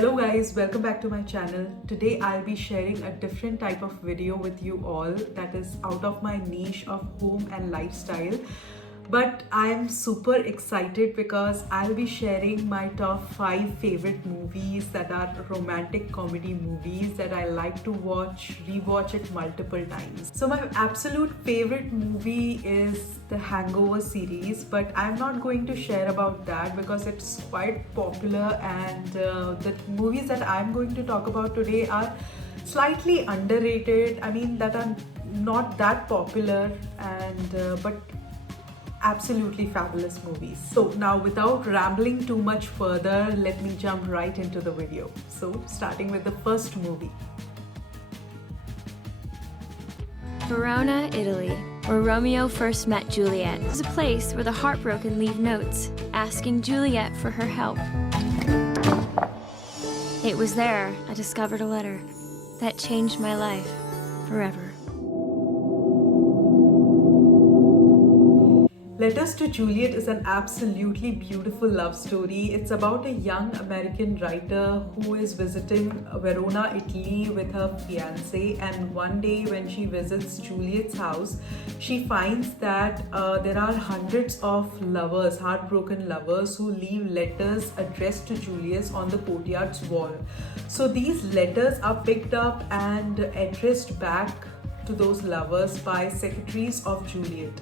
Hello guys, welcome back to my channel. Today I'll be sharing a different type of video with you all that is out of my niche of home and lifestyle. But I'm super excited because I'll be sharing my top 5 favorite movies that are romantic comedy movies that I like to rewatch it multiple times. So my absolute favorite movie is the Hangover series, but I'm not going to share about that because it's quite popular, and the movies that I'm going to talk about today are slightly underrated. I mean, that are not that popular, and but absolutely fabulous movies. So now, without rambling too much further, let me jump right into the video. So starting with the first movie. Verona, Italy, where Romeo first met Juliet, is a place where the heartbroken leave notes, asking Juliet for her help. It was there I discovered a letter that changed my life forever. Letters to Juliet is an absolutely beautiful love story. It's about a young American writer who is visiting Verona, Italy with her fiance, and one day when she visits Juliet's house, she finds that there are hundreds of lovers, heartbroken lovers, who leave letters addressed to Juliet on the courtyard's wall. So these letters are picked up and addressed back to those lovers by secretaries of Juliet.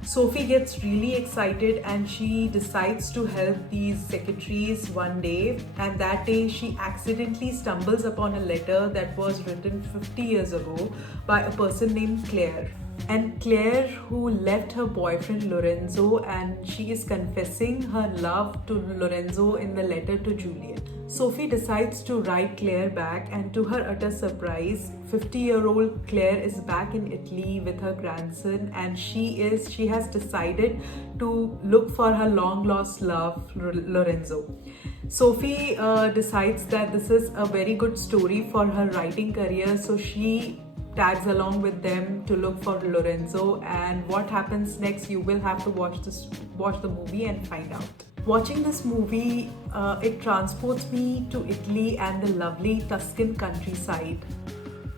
Sophie gets really excited and she decides to help these secretaries one day, and that day she accidentally stumbles upon a letter that was written 50 years ago by a person named Claire. And Claire, who left her boyfriend Lorenzo, and she is confessing her love to Lorenzo in the letter to Juliet. Sophie decides to write Claire back, and to her utter surprise, 50-year-old Claire is back in Italy with her grandson, and she has decided to look for her long-lost love, Lorenzo. Sophie decides that this is a very good story for her writing career, so she tags along with them to look for Lorenzo, and what happens next, you will have to watch the movie and find out. Watching this movie, it transports me to Italy and the lovely Tuscan countryside.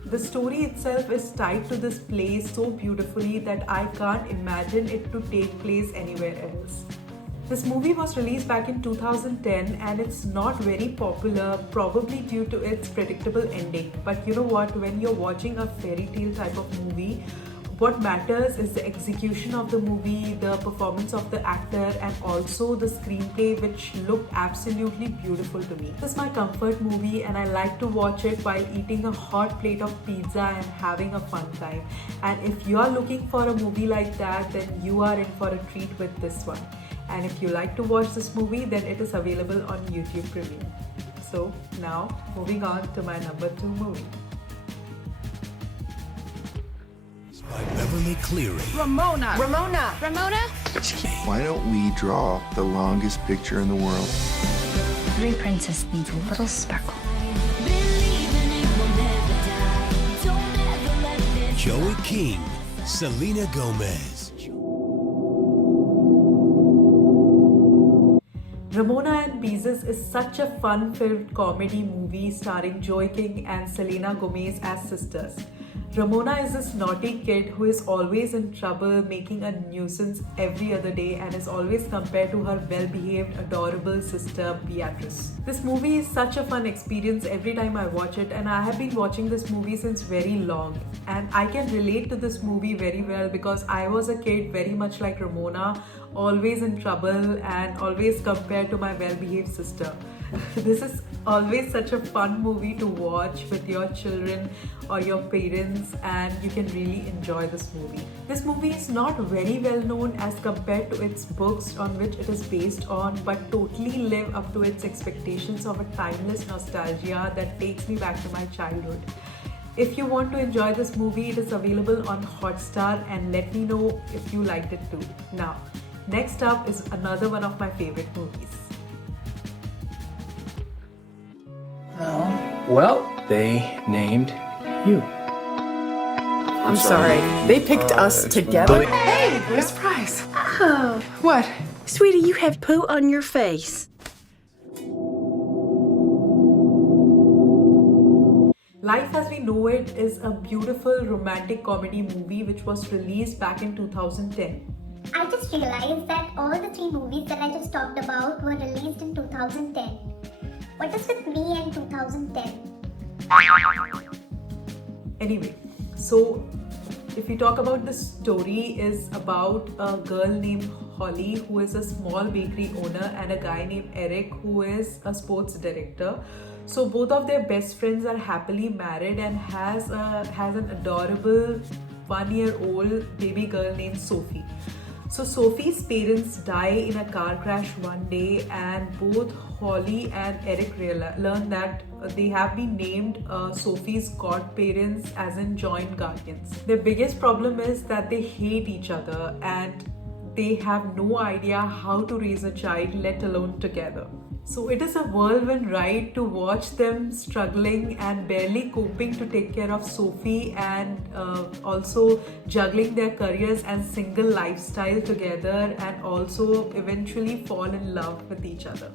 The story itself is tied to this place so beautifully that I can't imagine it to take place anywhere else. This movie was released back in 2010 and it's not very popular, probably due to its predictable ending. But you know what, when you're watching a fairy tale type of movie, what matters is the execution of the movie, the performance of the actor, and also the screenplay, which looked absolutely beautiful to me. This is my comfort movie and I like to watch it while eating a hot plate of pizza and having a fun time. And if you are looking for a movie like that, then you are in for a treat with this one. And if you like to watch this movie, then it is available on YouTube Premium. So now, moving on to my number 2 movie. By Beverly Cleary. Ramona! Ramona! Why don't we draw the longest picture in the world? Every princess needs a little sparkle. Joey King. Selena Gomez. Ramona and Beezus is such a fun-filled comedy movie starring Joey King and Selena Gomez as sisters. Ramona is this naughty kid who is always in trouble, making a nuisance every other day, and is always compared to her well-behaved, adorable sister Beatrice. This movie is such a fun experience every time I watch it, and I have been watching this movie since very long. And I can relate to this movie very well because I was a kid very much like Ramona, always in trouble and always compared to my well-behaved sister. This is always such a fun movie to watch with your children or your parents, and you can really enjoy this movie. This movie is not very well known as compared to its books on which it is based on, but totally live up to its expectations of a timeless nostalgia that takes me back to my childhood. If you want to enjoy this movie, it is available on Hotstar, and let me know if you liked it too. Now, next up is another one of my favorite movies. Well, they named you. I'm sorry. They picked us together. Hey, What a surprise. oh, What? sweetie, you have poo on your face. Life as We Know It is a beautiful romantic comedy movie which was released back in 2010. I just realized that all the three movies that I just talked about were released in 2010. What is with me and 2010? Anyway, so if we talk about the story, is about a girl named Holly who is a small bakery owner and a guy named Eric who is a sports director. So both of their best friends are happily married and has an adorable 1-year-old baby girl named Sophie. So Sophie's parents die in a car crash one day, and both Holly and Eric learn that they have been named Sophie's godparents, as in joint guardians. Their biggest problem is that they hate each other and they have no idea how to raise a child, let alone together. So it is a whirlwind ride to watch them struggling and barely coping to take care of Sophie, and also juggling their careers and single lifestyle together, and also eventually fall in love with each other.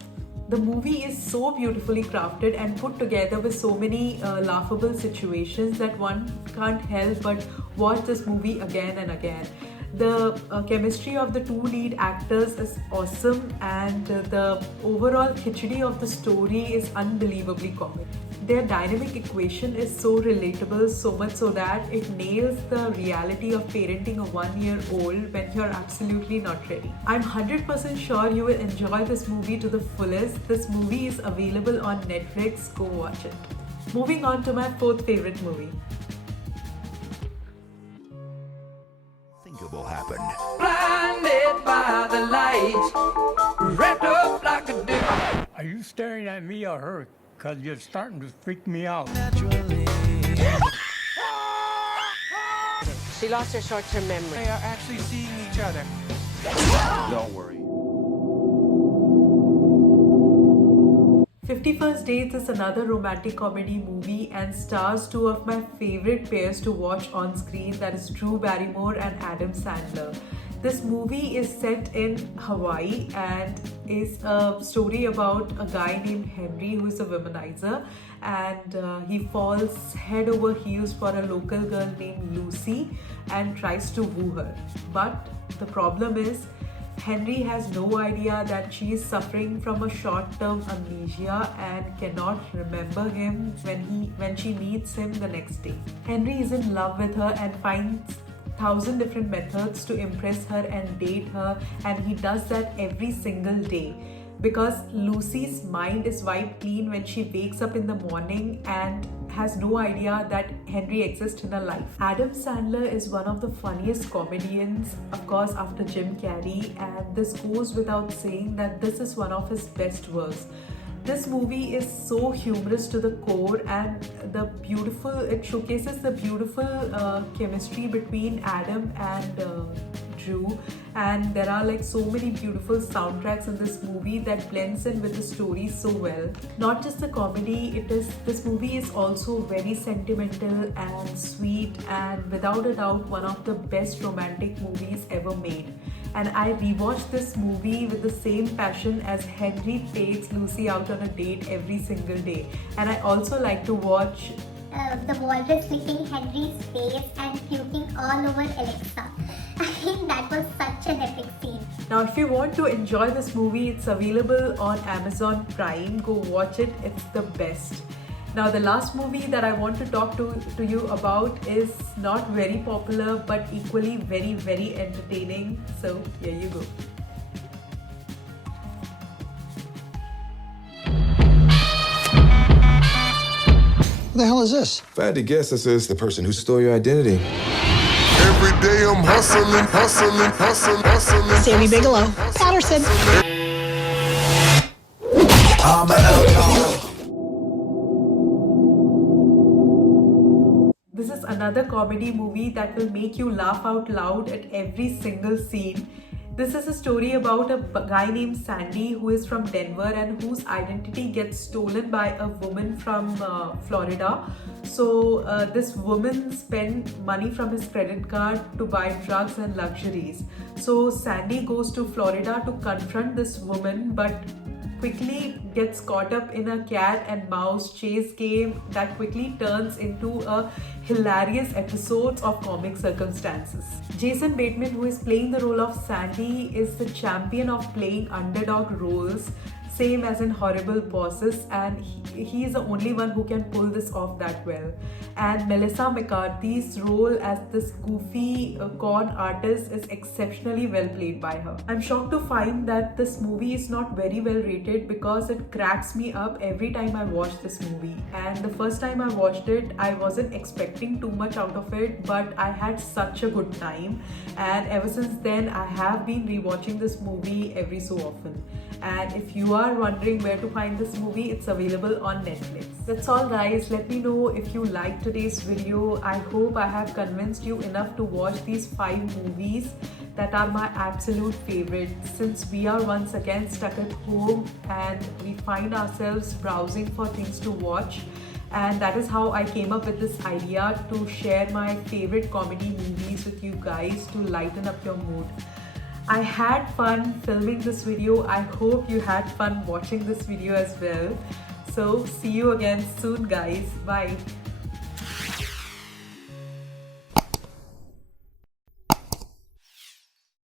The movie is so beautifully crafted and put together with so many laughable situations that one can't help but watch this movie again and again. The chemistry of the two lead actors is awesome, and the overall khichdi of the story is unbelievably comic. Their dynamic equation is so relatable, so much so that it nails the reality of parenting a 1-year-old when you're absolutely not ready. I'm 100% sure you will enjoy this movie to the fullest. This movie is available on Netflix. Go watch it. Moving on to my fourth favorite movie. Unthinkable happened. Blinded by the light, wrapped up like a dick. Are you staring at me or her? Because you're starting to freak me out. She lost her short-term memory. They are actually seeing each other. Don't worry. 50 First Dates is another romantic comedy movie and stars two of my favorite pairs to watch on screen, that is Drew Barrymore and Adam Sandler. This movie is set in Hawaii and is a story about a guy named Henry who is a womanizer, and he falls head over heels for a local girl named Lucy and tries to woo her. But the problem is, Henry has no idea that she is suffering from a short-term amnesia and cannot remember him when she meets him the next day. Henry is in love with her and finds 1,000 different methods to impress her and date her, and he does that every single day because Lucy's mind is wiped clean when she wakes up in the morning and has no idea that Henry exists in her life. Adam Sandler is one of the funniest comedians, of course, after Jim Carrey, and this goes without saying that this is one of his best works. This movie is so humorous to the core, and it showcases the beautiful chemistry between Adam and Drew, and there are like so many beautiful soundtracks in this movie that blends in with the story so well. Not just the comedy, this movie is also very sentimental and sweet, and without a doubt one of the best romantic movies ever made. And I rewatched this movie with the same passion as Henry takes Lucy out on a date every single day. And I also like to watch the walrus licking Henry's face and puking all over Alexa. I think that was such an epic scene. Now, if you want to enjoy this movie, it's available on Amazon Prime. Go watch it, it's the best. Now, the last movie that I want to talk to you about is not very popular but equally very, very entertaining. So, here you go. What the hell is this? If I had to guess, this is the person who stole your identity. Every day I'm hustling. Sammy Bigelow, Patterson. I'm an outlaw. This is another comedy movie that will make you laugh out loud at every single scene. This is a story about a guy named Sandy who is from Denver and whose identity gets stolen by a woman from Florida. So this woman spends money from his credit card to buy drugs and luxuries. So Sandy goes to Florida to confront this woman, but quickly gets caught up in a cat and mouse chase game that quickly turns into a hilarious episodes of comic circumstances. Jason Bateman, who is playing the role of Sandy, is the champion of playing underdog roles, same as in Horrible Bosses, and he is the only one who can pull this off that well. And Melissa McCarthy's role as this goofy con artist is exceptionally well played by her. I'm shocked to find that this movie is not very well rated because it cracks me up every time I watch this movie. And the first time I watched it, I wasn't expecting too much out of it, but I had such a good time. And ever since then, I have been rewatching this movie every so often. And if you are wondering where to find this movie, it's available on Netflix. That's all guys, let me know if you liked today's video. I hope I have convinced you enough to watch these 5 movies that are my absolute favorite, since we are once again stuck at home and we find ourselves browsing for things to watch. And that is how I came up with this idea to share my favorite comedy movies with you guys to lighten up your mood. I had fun filming this video. I hope you had fun watching this video as well. So see you again soon guys. Bye.